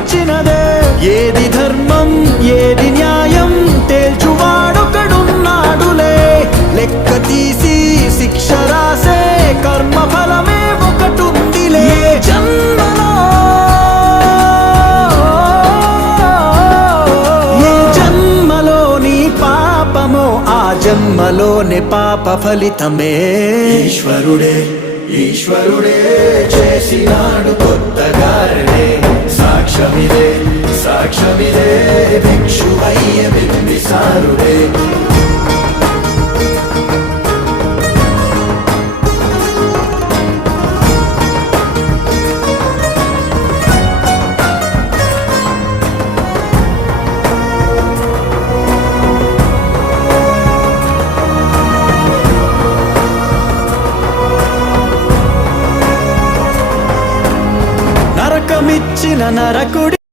ఇచ్చినదే. ఏది ధర్మం ఏది న్యాయం తేల్చువాడొకడున్నాడులే. లెక్క తీసి శిక్ష రాసే కర్మ ఫలమే ఒకటుందిలే. ఏ జన్మలోని పాపమో ఆ జన్మలోని పాప ఫలితమే. ఈశ్వరుడే ఈశ్వరుడే చేసినాడు కొత్తగారనే. సాక్ష్యమిదే సాక్ష్యమిదే భిక్షువయ్య బింబిసారుడే. నరకమిచ్చిన నరకుడి